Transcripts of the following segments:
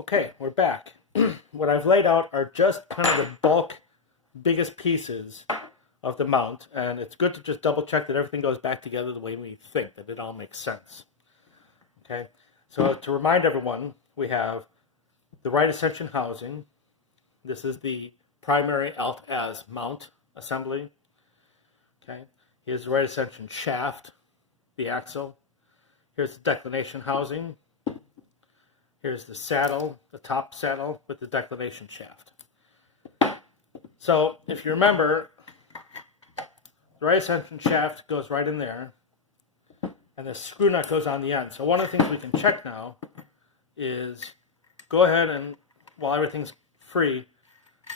Okay, we're back. What I've laid out are just kind of the bulk, biggest pieces of the mount, and it's good to just double check that everything goes back together the way we think, that it all makes sense. Okay, so to remind everyone, we have the right ascension housing. This is the primary alt-as mount assembly. Okay, here's the right ascension shaft, the axle. Here's the declination housing. Here's the saddle, the top saddle with the declination shaft. So if you remember, the right ascension shaft goes right in there, and the screw nut goes on the end. So one of the things we can check now is go ahead and, while everything's free,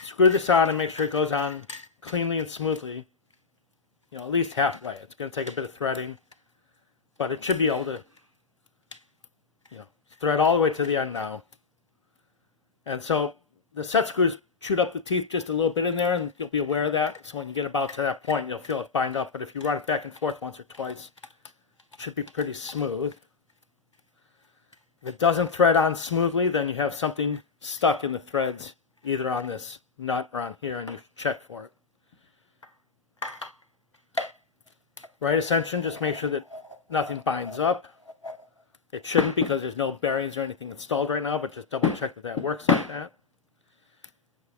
screw this on and make sure it goes on cleanly and smoothly, at least halfway. It's going to take a bit of threading, but it should be able to thread all the way to the end now. And so the set screws chewed up the teeth just a little bit in there, and you'll be aware of that. So when you get about to that point, you'll feel it bind up. But if you run it back and forth once or twice, it should be pretty smooth. If it doesn't thread on smoothly, then you have something stuck in the threads, either on this nut or on here, and you should check for it. Right ascension, just make sure that nothing binds up. It shouldn't, because there's no bearings or anything installed right now, but just double check that that works like that.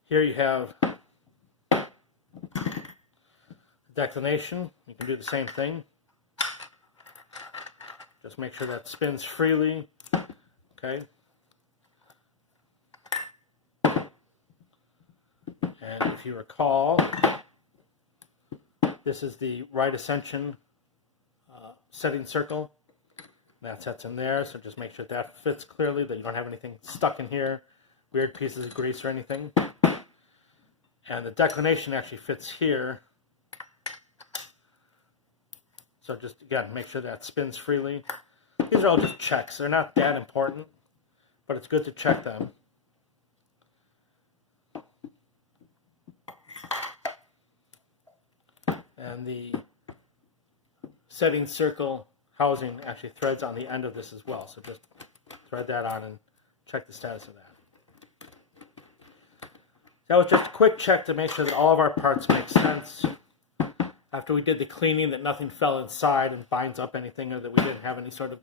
Here you have declination. You can do the same thing. Just make sure that spins freely. Okay. And if you recall, this is the right ascension setting circle. That sets in there, so just make sure that fits clearly, that you don't have anything stuck in here, weird pieces of grease or anything. And the declination actually fits here. So just, again, make sure that spins freely. These are all just checks. They're not that important, but it's good to check them. And the setting circle housing actually threads on the end of this as well. So just thread that on and check the status of that. That was just a quick check to make sure that all of our parts make sense. After we did the cleaning, that nothing fell inside and binds up anything, or that we didn't have any sort of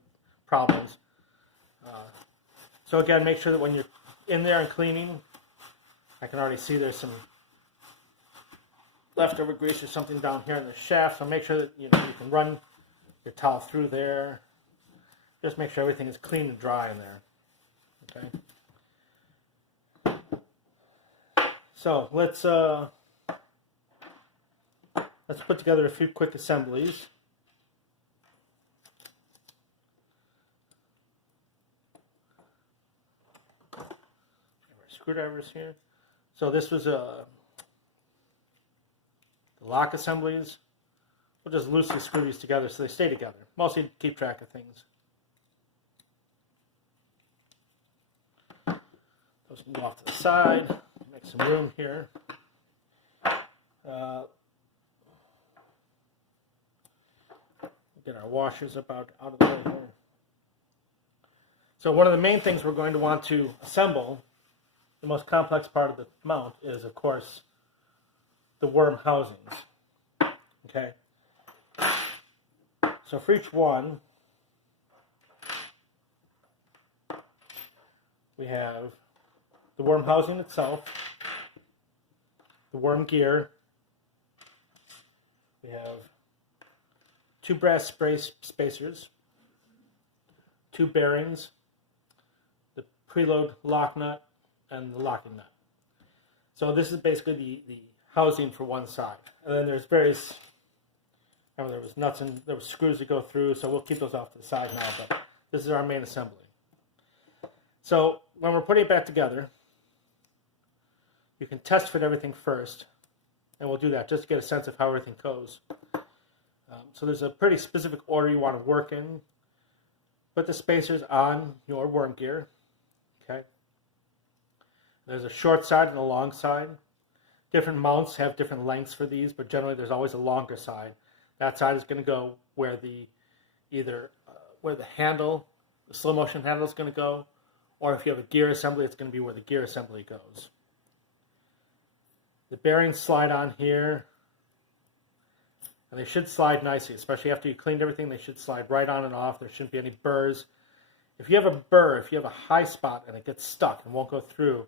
problems. So again, make sure that when you're in there and cleaning, I can already see there's some leftover grease or something down here in the shaft. So make sure that you can run your towel through there. Just make sure everything is clean and dry in there. Okay. So let's put together a few quick assemblies. Screwdrivers here. So this was the lock assemblies. We'll just loosely screw these together so they stay together. Mostly to keep track of things. Those can go off to the side. Make some room here. Get our washers out of the way here. So one of the main things we're going to want to assemble, the most complex part of the mount, is of course the worm housings. Okay. So for each one, we have the worm housing itself, the worm gear, we have 2 brass spacers, 2 bearings, the preload lock nut, and the locking nut. So this is basically the housing for one side. And then there's various, there was nuts and there were screws that go through, so we'll keep those off to the side now, but this is our main assembly. So when we're putting it back together, you can test fit everything first, and we'll do that just to get a sense of how everything goes. So there's a pretty specific order you want to work in. Put the spacers on your worm gear. Okay. There's a short side and a long side. Different mounts have different lengths for these, but generally there's always a longer side. That side is going to go where the where the handle, the slow motion handle is going to go, or if you have a gear assembly, it's going to be where the gear assembly goes. The bearings slide on here, and they should slide nicely, especially after you cleaned everything. They should slide right on and off. There shouldn't be any burrs. If you have a burr, if you have a high spot and it gets stuck and won't go through,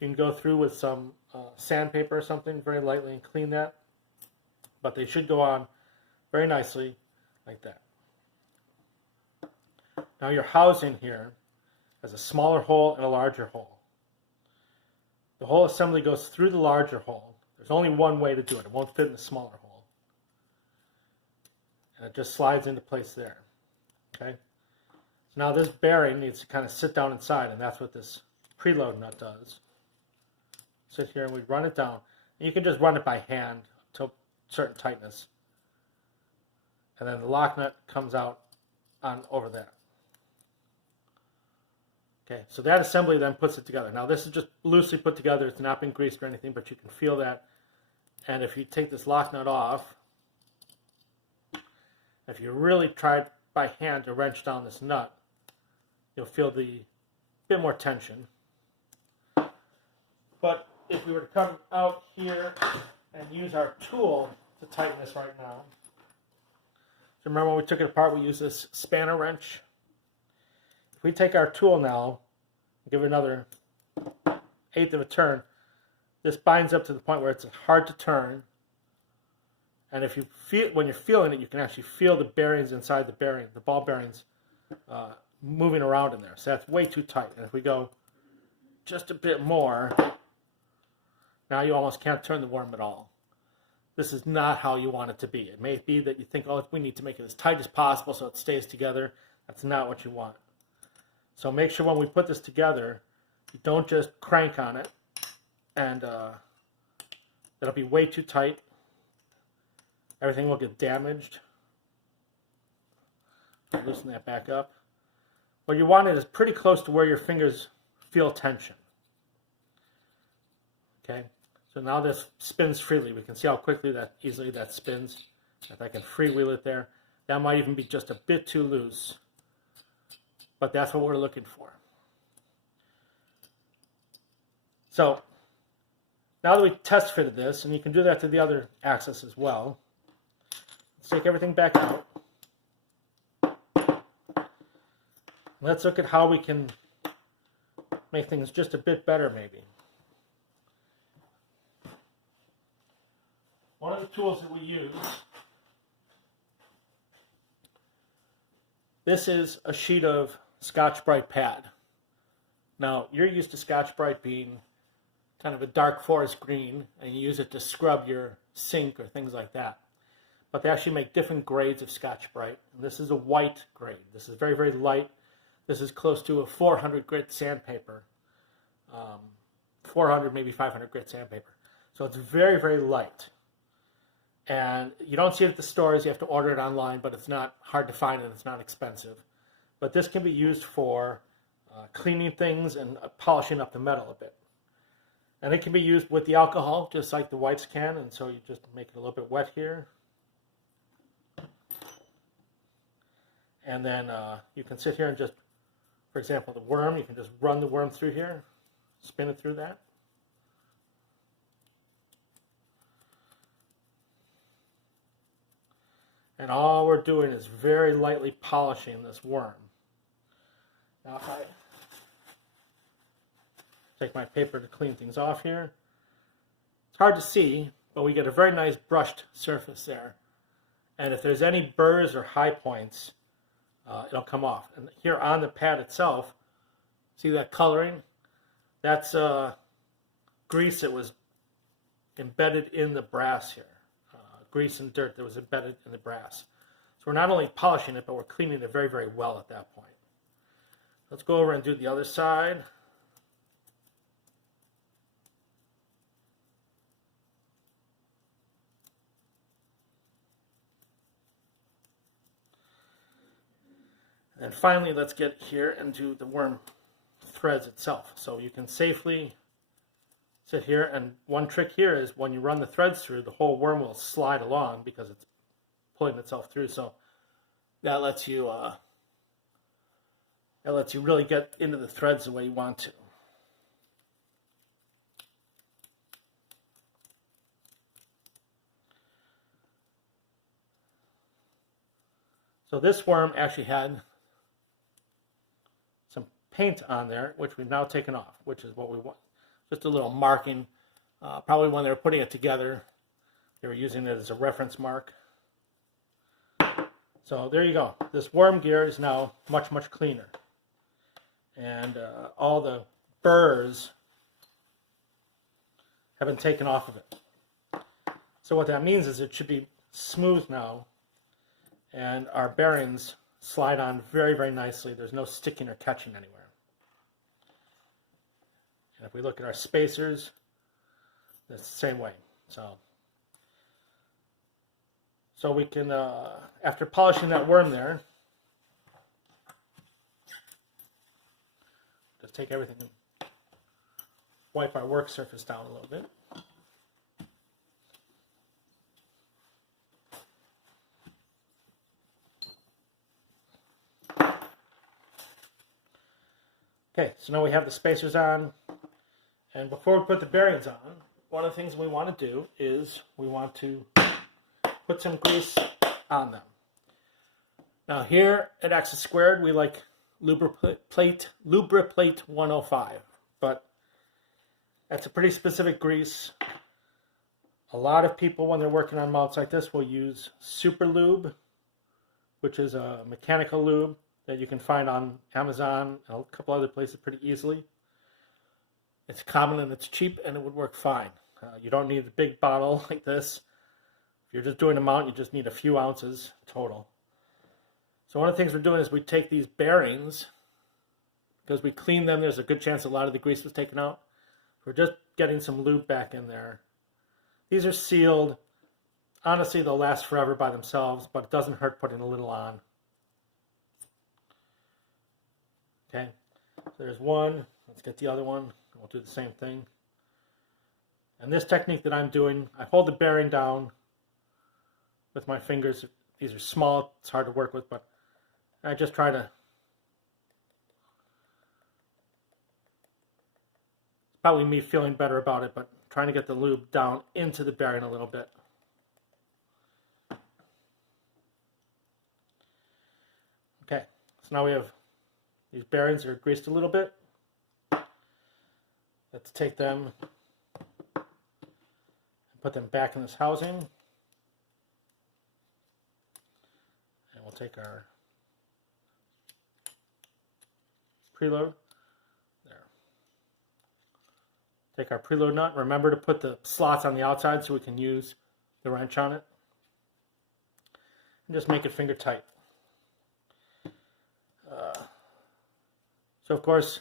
you can go through with some sandpaper or something very lightly and clean that. But they should go on very nicely like that. Now your housing here has a smaller hole and a larger hole. The whole assembly goes through the larger hole. There's only one way to do it. It won't fit in the smaller hole. And it just slides into place there. Okay? So now this bearing needs to kind of sit down inside, and that's what this preload nut does. Sit here and we run it down. And you can just run it by hand to certain tightness. And then the lock nut comes out on over there. Okay, so that assembly then puts it together. Now this is just loosely put together. It's not been greased or anything, but you can feel that. And if you take this lock nut off, if you really try by hand to wrench down this nut, you'll feel the bit more tension. But if we were to come out here and use our tool to tighten this right now, so remember when we took it apart, we used this spanner wrench. If we take our tool now, and give it another 1/8 of a turn, this binds up to the point where it's hard to turn. And if you feel, when you're feeling it, you can actually feel the bearings inside the bearing, the ball bearings, moving around in there. So that's way too tight. And if we go just a bit more, now you almost can't turn the worm at all. This is not how you want it to be. It may be that you think, oh, we need to make it as tight as possible so it stays together. That's not what you want. So make sure when we put this together, you don't just crank on it, and it'll be way too tight. Everything will get damaged. Loosen that back up. What you want is pretty close to where your fingers feel tension. Okay, so now this spins freely. We can see how quickly easily that spins. If I can freewheel it there, that might even be just a bit too loose. But that's what we're looking for. So now that we've test fitted this, and you can do that to the other axis as well, let's take everything back out. Let's look at how we can make things just a bit better maybe. One of the tools that we use, this is a sheet of Scotch-Brite pad. Now, you're used to Scotch-Brite being kind of a dark forest green, and you use it to scrub your sink or things like that. But they actually make different grades of Scotch-Brite. And this is a white grade. This is very, very light. This is close to a 400 grit sandpaper. 400, maybe 500 grit sandpaper. So it's very, very light. And you don't see it at the stores. You have to order it online, but it's not hard to find and it's not expensive. But this can be used for cleaning things and polishing up the metal a bit. And it can be used with the alcohol, just like the whites can. And so you just make it a little bit wet here. And then you can sit here and just, for example, the worm, you can just run the worm through here, spin it through that. And all we're doing is very lightly polishing this worm. Now if I take my paper to clean things off here, it's hard to see, but we get a very nice brushed surface there. And if there's any burrs or high points, it'll come off. And here on the pad itself, see that coloring? That's grease that was embedded in the brass here. Grease and dirt that was embedded in the brass. So we're not only polishing it, but we're cleaning it very, very well at that point. Let's go over and do the other side. And finally, let's get here and do the worm threads itself. So you can safely sit here, and one trick here is when you run the threads through, the whole worm will slide along because it's pulling itself through. So that lets you That lets you really get into the threads the way you want to. So this worm actually had some paint on there, which we've now taken off, which is what we want. Just a little marking. Probably when they were putting it together, they were using it as a reference mark. So there you go. This worm gear is now much, much cleaner. And all the burrs have been taken off of it. So what that means is it should be smooth now, and our bearings slide on very, very nicely. There's no sticking or catching anywhere. And if we look at our spacers, it's the same way. So we can, after polishing that worm there, just take everything and wipe our work surface down a little bit. Okay, so now we have the spacers on, and before we put the bearings on, one of the things we want to do is we want to put some grease on them. Now here at Axis Squared, we like Lubriplate 105, but that's a pretty specific grease. A lot of people, when they're working on mounts like this, will use Super Lube, which is a mechanical lube that you can find on Amazon and a couple other places pretty easily. It's common and it's cheap, and it would work fine. You don't need a big bottle like this. If you're just doing a mount, you just need a few ounces total. So one of the things we're doing is we take these bearings, because we clean them, there's a good chance a lot of the grease was taken out. We're just getting some lube back in there. These are sealed. Honestly, they'll last forever by themselves, but it doesn't hurt putting a little on. Okay, so there's one. Let's get the other one. We'll do the same thing. And this technique that I'm doing, I hold the bearing down with my fingers. These are small, it's hard to work with, but I just try to, it's probably me feeling better about it, but trying to get the lube down into the bearing a little bit. Okay, so now we have these bearings are greased a little bit. Let's take them and put them back in this housing. And we'll take our preload. There. Take our preload nut. Remember to put the slots on the outside so we can use the wrench on it. And just make it finger tight. So of course,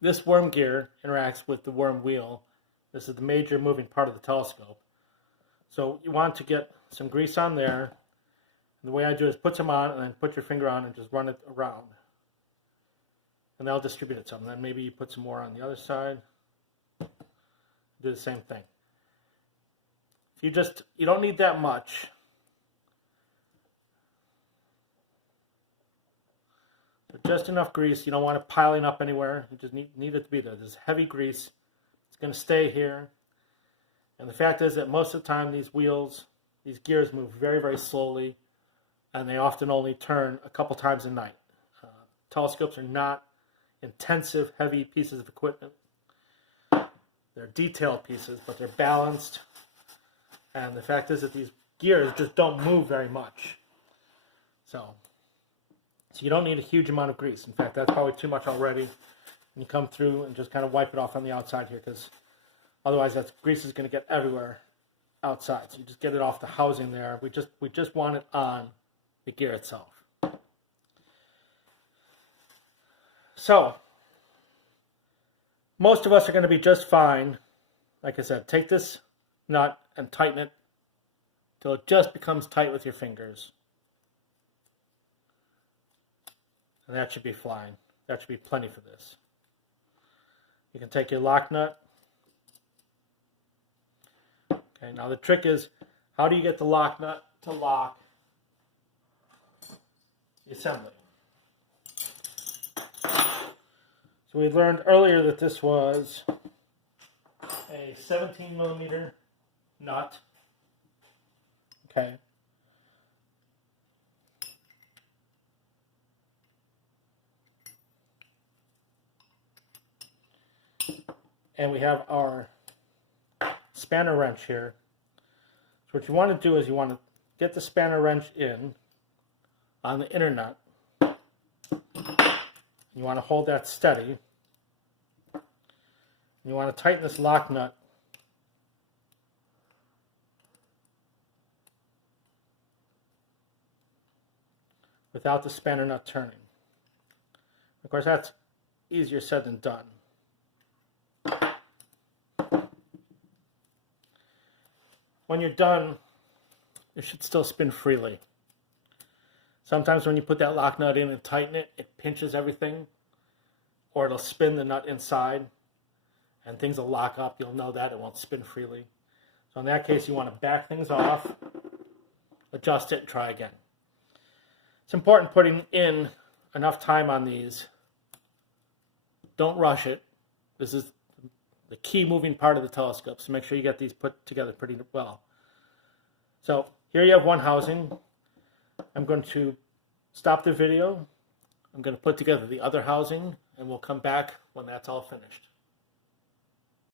this worm gear interacts with the worm wheel. This is the major moving part of the telescope. So you want to get some grease on there. And the way I do it is put some on and then put your finger on and just run it around. And that'll distribute it some. And then maybe you put some more on the other side. Do the same thing. If you don't need that much. Just enough grease. You don't want it piling up anywhere. You just need it to be there. There's heavy grease. It's going to stay here. And the fact is that most of the time these gears move very, very slowly, and they often only turn a couple times a night. Telescopes are not intensive, heavy pieces of equipment. They're detailed pieces, but they're balanced. And the fact is that these gears just don't move very much. So you don't need a huge amount of grease. In fact, that's probably too much already. And you come through and just kind of wipe it off on the outside here, because otherwise that grease is going to get everywhere outside. So you just get it off the housing there. We just want it on the gear itself. So most of us are going to be just fine. Like I said, take this nut and tighten it till it just becomes tight with your fingers. And that should be fine. That should be plenty for this. You can take your lock nut. Okay, now the trick is, how do you get the lock nut to lock the assembly? So we learned earlier that this was a 17 millimeter nut. Okay. And we have our spanner wrench here. So what you want to do is you want to get the spanner wrench in on the inner nut. You want to hold that steady. You want to tighten this lock nut without the spanner nut turning. Of course, that's easier said than done. When you're done, it should still spin freely. Sometimes when you put that lock nut in and tighten it, it pinches everything, or it'll spin the nut inside, and things will lock up. You'll know that it won't spin freely. So in that case, you want to back things off, adjust it, and try again. It's important putting in enough time on these. Don't rush it. This is the key moving part of the telescope, so make sure you get these put together pretty well. So here you have one housing. I'm going to stop the video. I'm going to put together the other housing, and we'll come back when that's all finished.